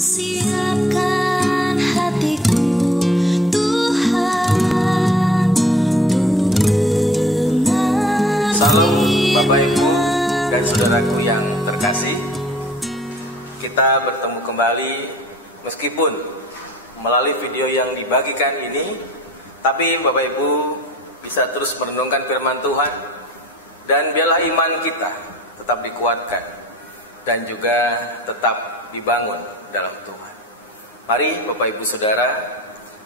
Siapkan hatiku Tuhan untuk mengabdi. Salam Bapak Ibu dan saudaraku yang terkasih. Kita bertemu kembali meskipun melalui video yang dibagikan ini, tapi Bapak Ibu bisa terus merenungkan firman Tuhan, dan biarlah iman kita tetap dikuatkan dan juga tetap dibangun dalam Tuhan. Mari Bapak Ibu Saudara,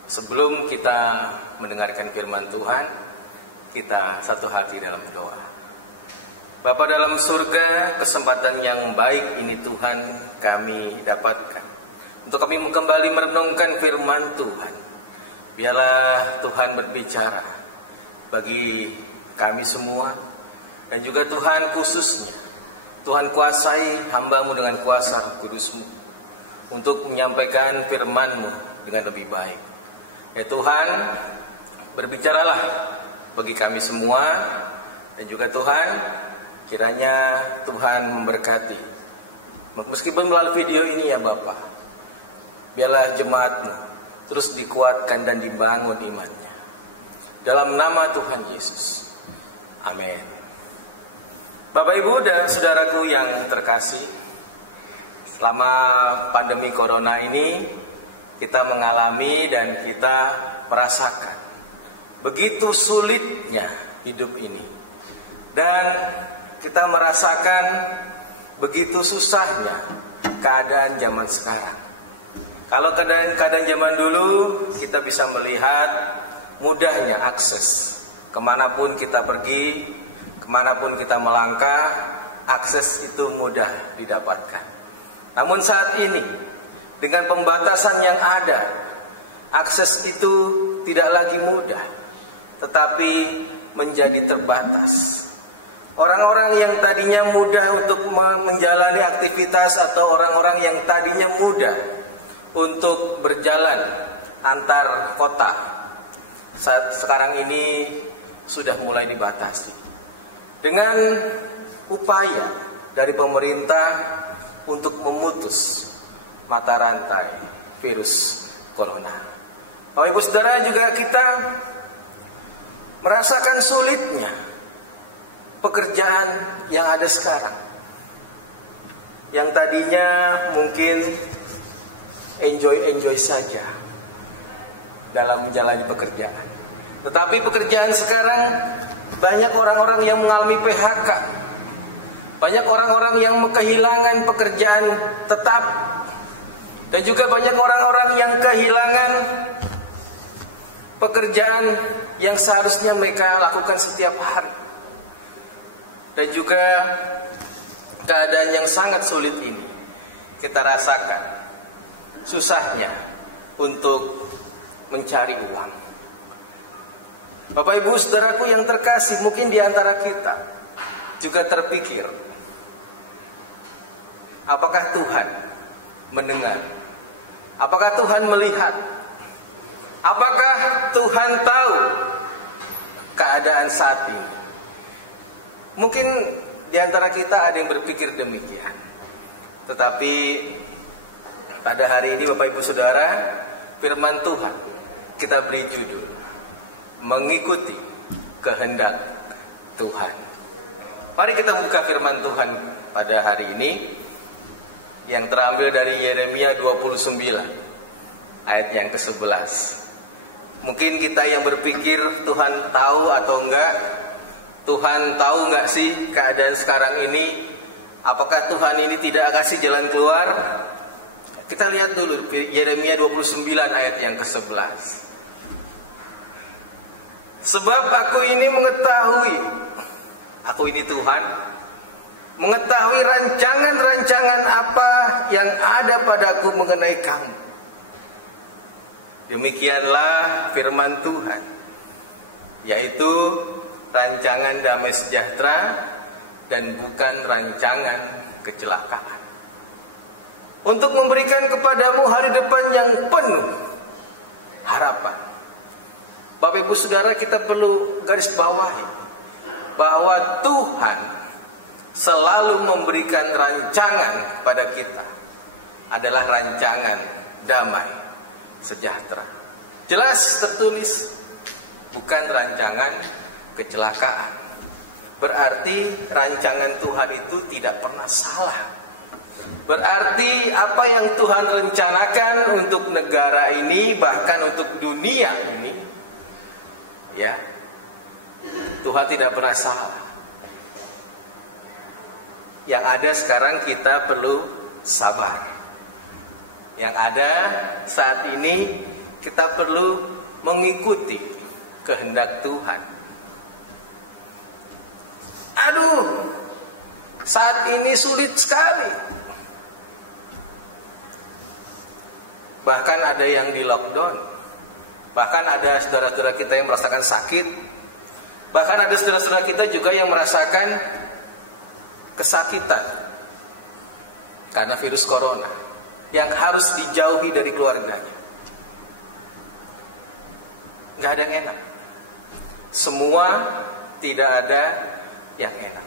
sebelum kita mendengarkan firman Tuhan, kita satu hati dalam doa. Bapa dalam surga, kesempatan yang baik ini Tuhan kami dapatkan untuk kami kembali merenungkan firman Tuhan. Biarlah Tuhan berbicara bagi kami semua, dan juga Tuhan khususnya Tuhan kuasai hamba-Mu dengan kuasa kudus-Mu untuk menyampaikan firman-Mu dengan lebih baik. Ya Tuhan, berbicaralah bagi kami semua, dan juga Tuhan, kiranya Tuhan memberkati. Meskipun melalui video ini ya Bapa, biarlah jemaat-Mu terus dikuatkan dan dibangun imannya. Dalam nama Tuhan Yesus. Amin. Bapak Ibu dan saudaraku yang terkasih, selama pandemi corona ini kita mengalami dan kita merasakan begitu sulitnya hidup ini, dan kita merasakan begitu susahnya keadaan zaman sekarang. Kalau keadaan zaman dulu kita bisa melihat mudahnya akses kemanapun kita pergi, kemanapun kita melangkah, akses itu mudah didapatkan. Namun saat ini, dengan pembatasan yang ada, akses itu tidak lagi mudah, tetapi menjadi terbatas. Orang-orang yang tadinya mudah untuk menjalani aktivitas, atau orang-orang yang tadinya mudah untuk berjalan antar kota, saat sekarang ini sudah mulai dibatasi. Dengan upaya dari pemerintah untuk memutus mata rantai virus corona. Bapak Ibu Saudara, juga kita merasakan sulitnya pekerjaan yang ada sekarang. Yang tadinya mungkin enjoy saja dalam menjalani pekerjaan. Tetapi pekerjaan sekarang banyak orang-orang yang mengalami PHK. Banyak orang-orang yang kehilangan pekerjaan tetap. Dan juga banyak orang-orang yang kehilangan pekerjaan yang seharusnya mereka lakukan setiap hari. Dan juga keadaan yang sangat sulit ini kita rasakan susahnya untuk mencari uang. Bapak Ibu Saudaraku yang terkasih, mungkin di antara kita juga terpikir, apakah Tuhan mendengar? Apakah Tuhan melihat? Apakah Tuhan tahu keadaan saat ini? Mungkin di antara kita ada yang berpikir demikian. Tetapi pada hari ini Bapak Ibu Saudara, firman Tuhan kita beri judul Mengikuti Kehendak Tuhan. Mari kita buka firman Tuhan pada hari ini yang terambil dari Yeremia 29 ayat yang ke-11. Mungkin kita yang berpikir Tuhan tahu atau enggak, Tuhan tahu enggak sih keadaan sekarang ini? Apakah Tuhan ini tidak kasih jalan keluar? Kita lihat dulu Yeremia 29 ayat yang ke-11. Sebab aku ini mengetahui, aku ini Tuhan, mengetahui rancangan-rancangan apa yang ada padaku mengenai kamu. Demikianlah firman Tuhan, yaitu rancangan damai sejahtera dan bukan rancangan kecelakaan, untuk memberikan kepadamu hari depan yang penuh harapan. Bapak Ibu Saudara, kita perlu garis bawahi bahwa Tuhan selalu memberikan rancangan pada kita adalah rancangan damai sejahtera. Jelas tertulis, bukan rancangan kecelakaan. Berarti rancangan Tuhan itu tidak pernah salah. Berarti apa yang Tuhan rencanakan untuk negara ini, bahkan untuk dunia ini, ya, Tuhan tidak pernah salah. Yang ada sekarang kita perlu sabar. Yang ada saat ini kita perlu mengikuti kehendak Tuhan. Aduh, saat ini sulit sekali. Bahkan ada yang di lockdown. Bahkan ada saudara-saudara kita yang merasakan sakit. Bahkan ada saudara-saudara kita juga yang merasakan kesakitan karena virus corona yang harus dijauhi dari keluarganya. Gak ada yang enak. Semua tidak ada yang enak.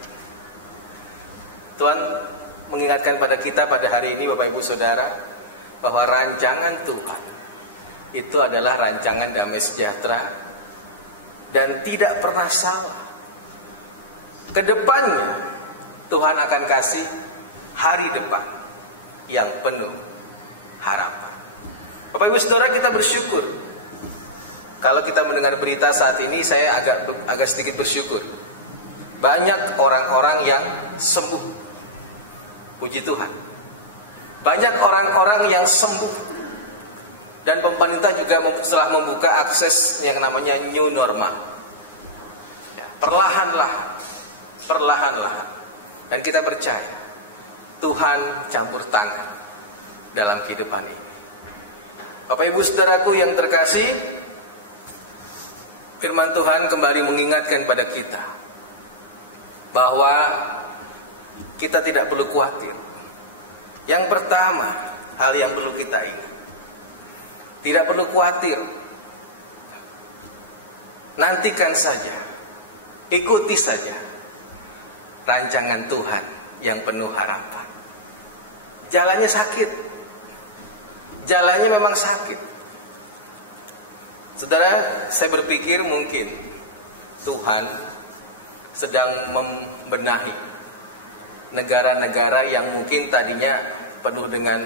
Tuhan mengingatkan pada kita pada hari ini, Bapak Ibu Saudara, bahwa rancangan Tuhan itu adalah rancangan damai sejahtera dan tidak pernah salah. Kedepannya Tuhan akan kasih hari depan yang penuh harapan. Bapak Ibu Saudara, kita bersyukur. Kalau kita mendengar berita saat ini, saya agak sedikit bersyukur. Banyak orang-orang yang sembuh. Puji Tuhan. Banyak orang-orang yang sembuh. Dan pemerintah juga telah membuka akses yang namanya new normal. Perlahan-lahan. Dan kita percaya Tuhan campur tangan dalam kehidupan ini. Bapak Ibu Saudaraku yang terkasih, firman Tuhan kembali mengingatkan pada kita bahwa kita tidak perlu khawatir. Yang pertama, hal yang perlu kita ingat, tidak perlu khawatir. Nantikan saja, ikuti saja rancangan Tuhan yang penuh harapan. Jalannya sakit. Jalannya memang sakit. Saudara, saya berpikir mungkin Tuhan sedang membenahi negara-negara yang mungkin tadinya penuh dengan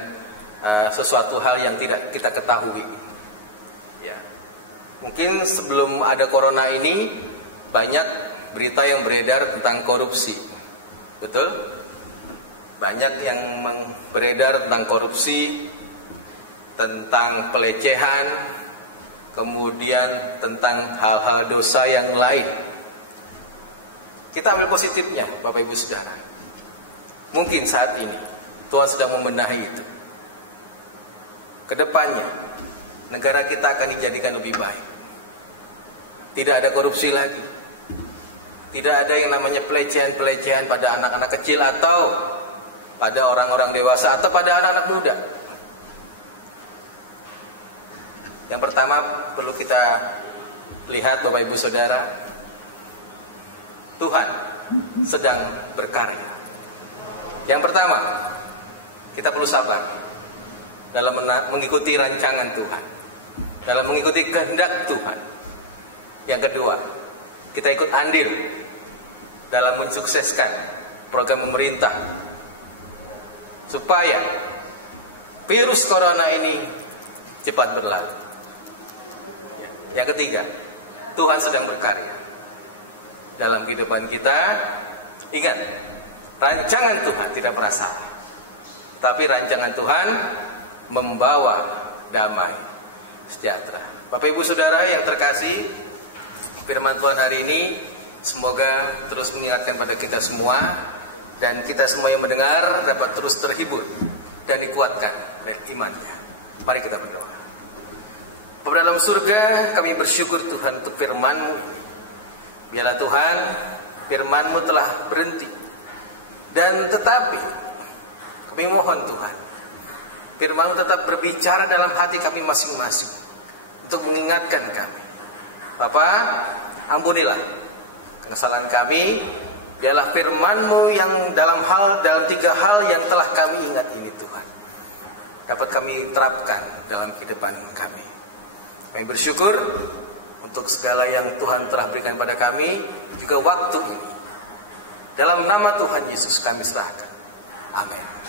sesuatu hal yang tidak kita ketahui. Ya. Mungkin sebelum ada corona ini banyak berita yang beredar tentang korupsi. Betul? Banyak yang beredar tentang korupsi, tentang pelecehan, kemudian tentang hal-hal dosa yang lain. Kita ambil positifnya, Bapak Ibu Saudara. Mungkin saat ini Tuhan sedang membenahi itu. Kedepannya negara kita akan dijadikan lebih baik. Tidak ada korupsi lagi. Tidak ada yang namanya pelecehan-pelecehan pada anak-anak kecil atau pada orang-orang dewasa atau pada anak-anak muda. Yang pertama perlu kita lihat, Bapak Ibu Saudara, Tuhan sedang berkarya. Yang pertama, kita perlu sabar dalam mengikuti rancangan Tuhan, dalam mengikuti kehendak Tuhan. Yang kedua, kita ikut andil dalam mensukseskan program pemerintah supaya virus corona ini cepat berlalu. Yang ketiga, Tuhan sedang berkarya dalam kehidupan kita. Ingat, rancangan Tuhan tidak pernah salah, tapi rancangan Tuhan membawa damai sejahtera. Bapak Ibu Saudara yang terkasih, firman Tuhan hari ini semoga terus mengingatkan pada kita semua, dan kita semua yang mendengar dapat terus terhibur dan dikuatkan oleh imannya. Mari kita berdoa. Bapa dalam surga, kami bersyukur Tuhan untuk firman-Mu. Biarlah Tuhan, firman-Mu telah berhenti, dan tetapi kami mohon Tuhan, firman-Mu tetap berbicara dalam hati kami masing-masing untuk mengingatkan kami. Bapa, ampunilah kesalahan kami. Biarlah firman-Mu yang dalam 3 hal yang telah kami ingat ini Tuhan dapat kami terapkan dalam kehidupan kami. Kami bersyukur untuk segala yang Tuhan telah berikan pada kami, juga waktu ini. Dalam nama Tuhan Yesus kami serahkan. Amin.